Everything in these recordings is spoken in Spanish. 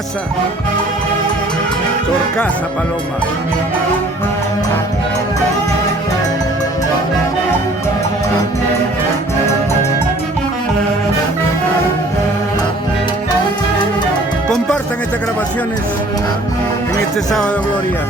Torcaza. Torcaza, Paloma. Compartan estas grabaciones en este sábado de gloria.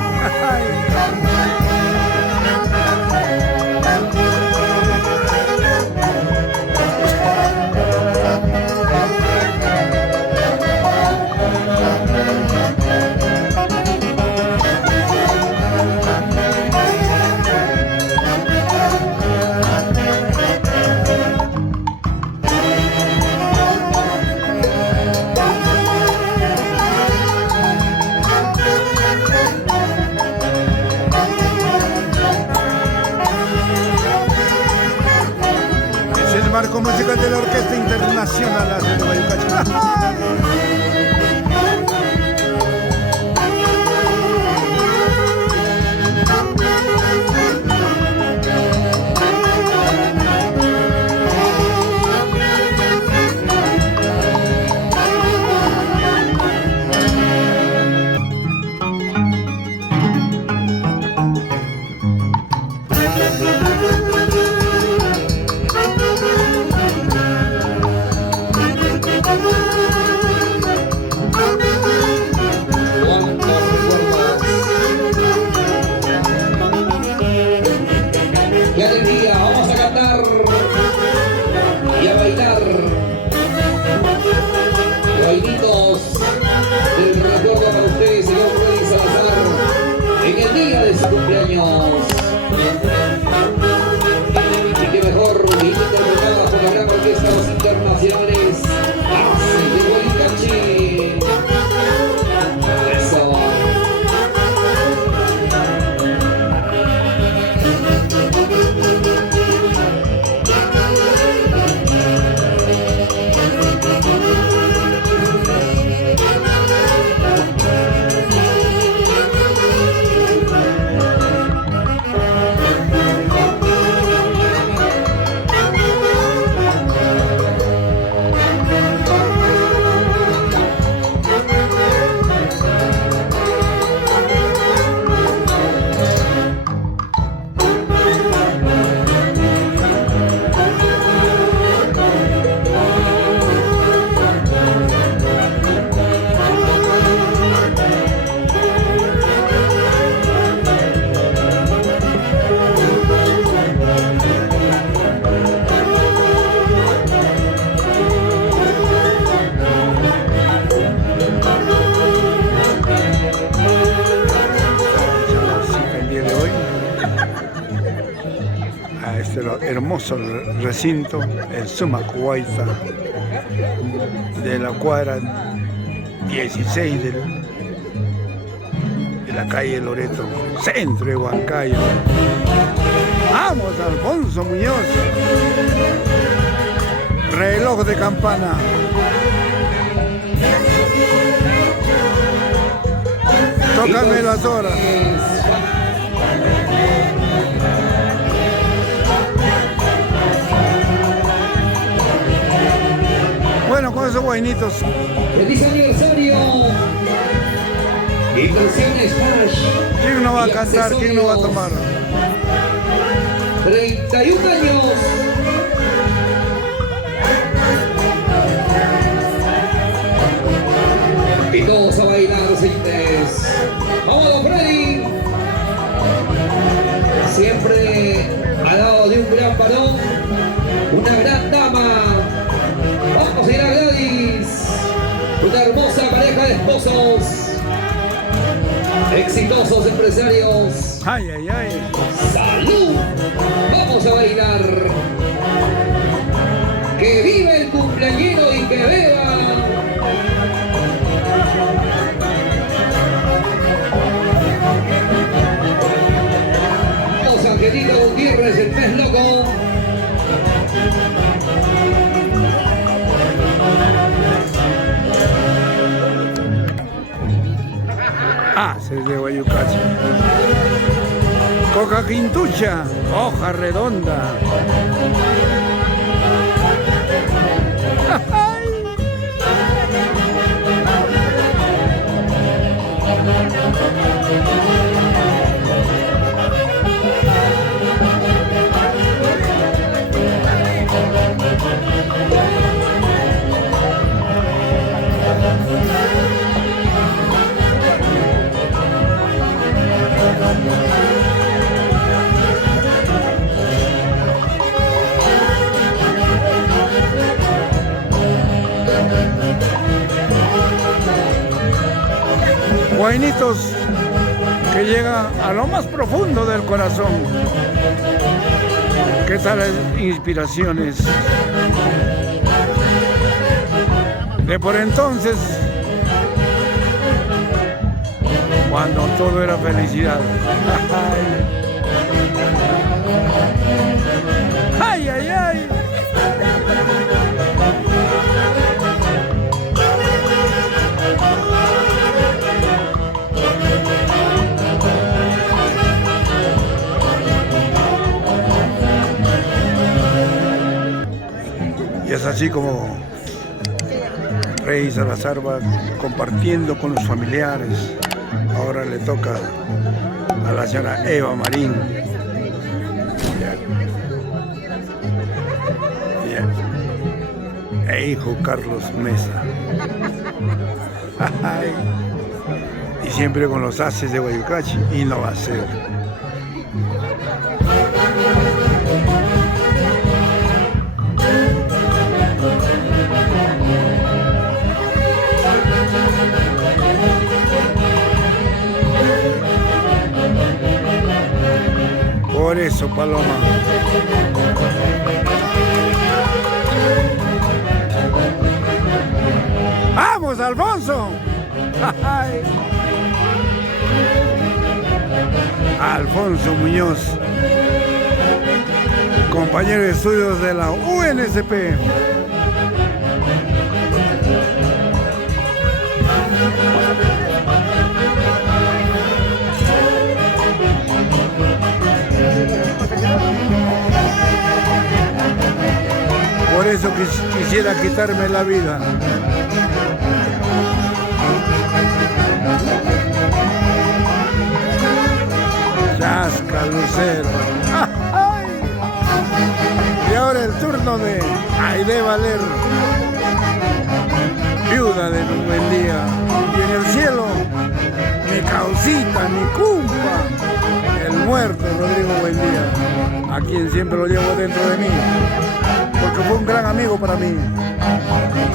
Marco musical de la Orquesta Internacional de Guayucacha. ¡Qué alegría! Vamos a cantar y a bailar. Bailitos del recuerdo para ustedes, señor Freddy Salazar, en el día de su cumpleaños. Y qué mejor, interpretada por la gran orquesta Los Internacionales, Arce de Guayucachi. Eso. Hermoso recinto, el Sumacuaiza, de la cuadra 16 de la calle Loreto, centro de Huancayo. ¡Vamos, Alfonso Muñoz! Reloj de campana. Tócame las horas. Bueno, con esos guainitos. ¡Feliz aniversario! Impresiones Hash. ¿Quién no va a cantar? ¿Quién no va a tomar? 31 años. Y todos a bailar, señores. ¡Vamos, Freddy! Siempre al lado de un gran varón, una gran dama. Vamos a ir a Gladys, una hermosa pareja de esposos, exitosos empresarios. ¡Ay, ay, ay! ¡Salud! Vamos a bailar. ¡Que viva el cumpleañero y que beba! Vamos, Angelito Gutiérrez, el pez loco. Ah, se es de Guayucachi. Coca quintucha, hoja redonda. vainitos que llegan a lo más profundo del corazón. ¿Qué tal las inspiraciones de por entonces, cuando todo era felicidad? ¡Ay, ay, ay! Y es así como Rey Salazar va compartiendo con los familiares. Ahora le toca a la señora Eva Marín. E hijo Carlos Mesa. Y siempre con los haces de Guayucachi, y no va a ser. Por eso, Paloma. ¡Vamos, Alfonso! Alfonso Muñoz, compañero de estudios de la UNSP. Por eso quisiera quitarme la vida. Chasca Lucero. Y ahora el turno de Aide Valer, viuda de un buen día. Y en el cielo, mi causita, mi cumpa, el muerto Rodrigo Buendía, a quien siempre lo llevo dentro de mí, porque fue un gran amigo para mí,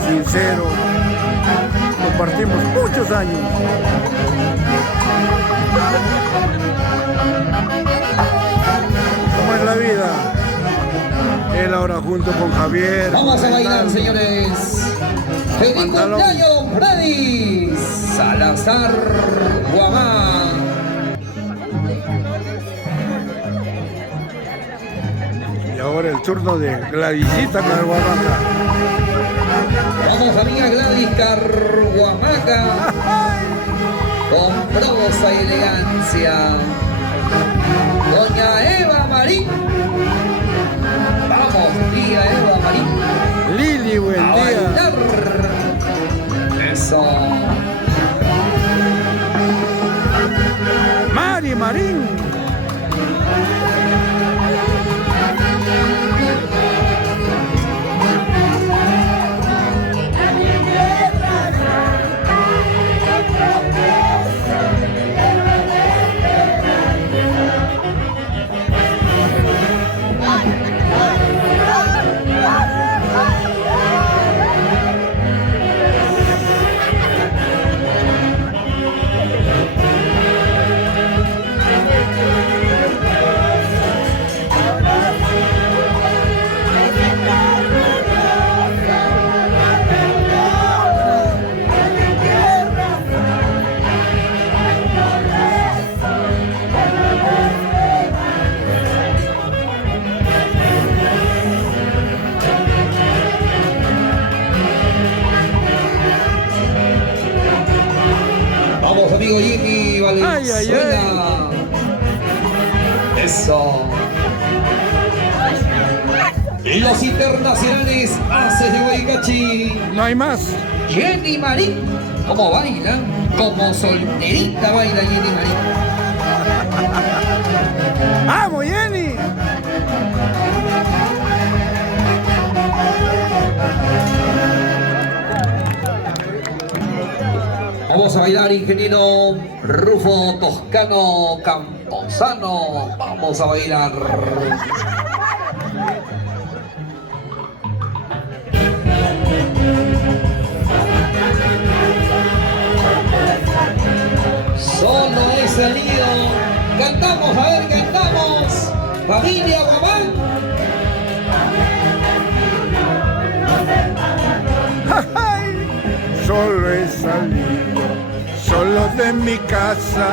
sincero, compartimos muchos años. ¿Cómo es la vida? Él ahora junto con Javier. Vamos a bailar, señores. ¡Feliz cumpleaños, don Freddy Salazar Guamá! Y ahora el turno de Gladysita Carhuamaca. Vamos, amiga Gladys Carhuamaca, con prosa y elegancia. Doña Eva Marín. Vamos, tía Eva Marín. Lili, buen A día. bailar. Eso. Mari Marín. Vamos, amigo Jimmy Valenzuela. Eso. Y los internacionales haces de Guaycachi. No hay más. Jenny Marín. ¿Cómo baila? Como solterita baila Jenny Marín. ¡Vamos, Jenny! Vamos a bailar, ingeniero Rufo Toscano Camposano. Vamos a bailar. cantamos, a ver, cantamos. Familia Guamán. Ay, solo he salido, solo de mi casa,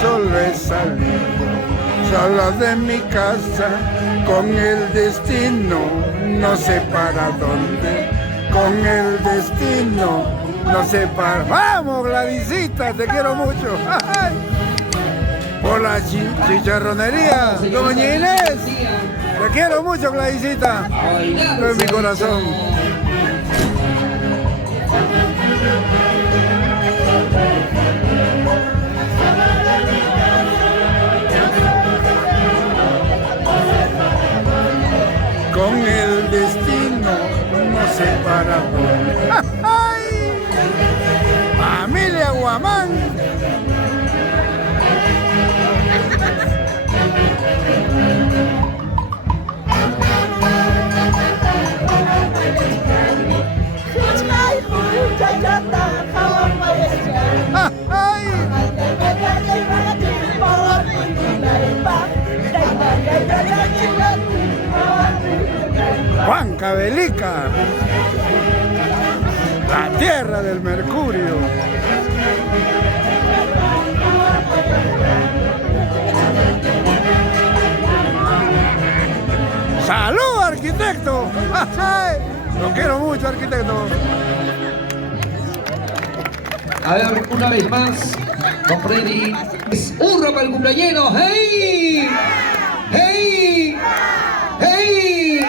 solo he salido, solo de mi casa, con el destino, no sé para dónde, con el destino, no sé para... ¡Vamos, Gladysita, te quiero mucho! Ay, por la chicharronería, doña Inés, te quiero mucho, Gladysita, de mi corazón. Con el destino no sé para dónde. ¡Ay! Familia Guamán. ¡Ay! Huancavelica, la tierra del mercurio. ¡Salud, arquitecto! Lo quiero mucho, arquitecto. A ver, una vez más, don Freddy. ¡Hurra para el cumpleaños! ¡Hey! ¡Hey! ¡Hey!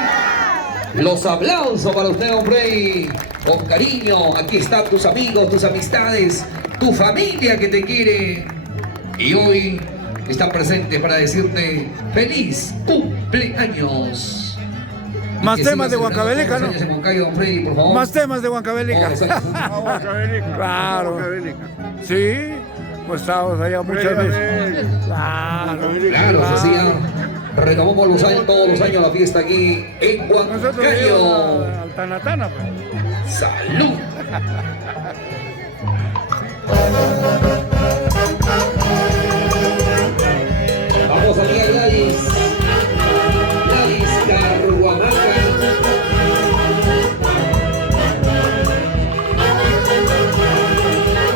Los aplausos para usted, don Freddy. Con cariño, aquí están tus amigos, tus amistades, tu familia que te quiere. Y hoy están presentes para decirte feliz cumpleaños. Más temas de Huancavelica, ¿no? Freddy, por favor. Más temas de Huancavelica. Claro. Sí, pues estábamos allá muchas veces. Claro. Claro, se hacía. Retomamos todos los años la fiesta aquí en Huancayo. Al Tanatana, pues. ¡Salud! Vamos aquí a Gladys. Gladys Carhuamaca.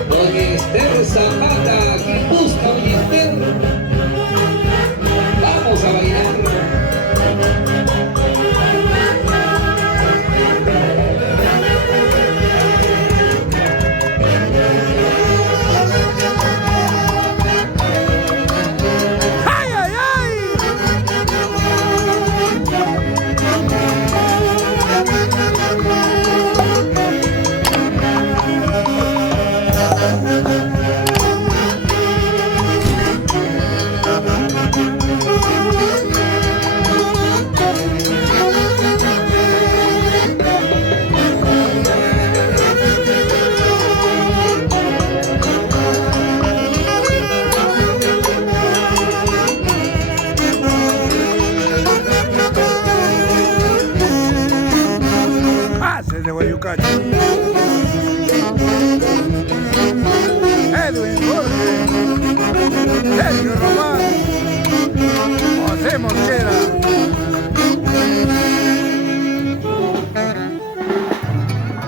Doña Esther Zapata, aquí busca doña Esther. Vamos a bailar. De Guayucacho. Edwin Jorge, Sergio Román, José Mosquera.